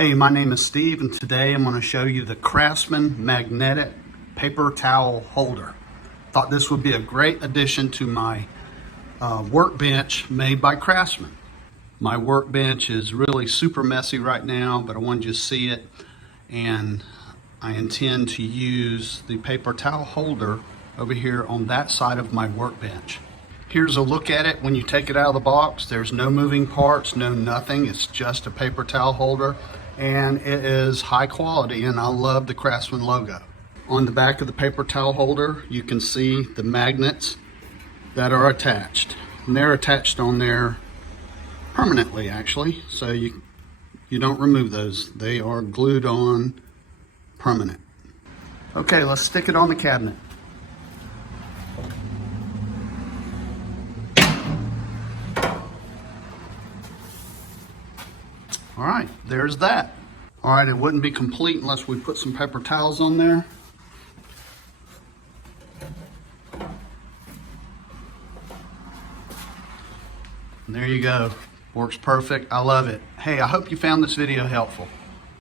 Hey, my name is Steve, and today I'm going to show you the Craftsman magnetic paper towel holder. Thought this would be a great addition to my workbench made by Craftsman. My workbench is really super messy right now, but I wanted you to see it, and I intend to use the paper towel holder over here on that side of my workbench. Here's a look at it when you take it out of the box. There's no moving parts, no nothing. It's just a paper towel holder, and it is high quality, and I love the Craftsman logo. On the back of the paper towel holder, you can see the magnets that are attached. And they're attached on there permanently, actually, so you don't remove those. They are glued on permanent. Okay, let's stick it on the cabinet. All right, there's that. All right, it wouldn't be complete unless we put some paper towels on there. And there you go. Works perfect. I love it. Hey, I hope you found this video helpful.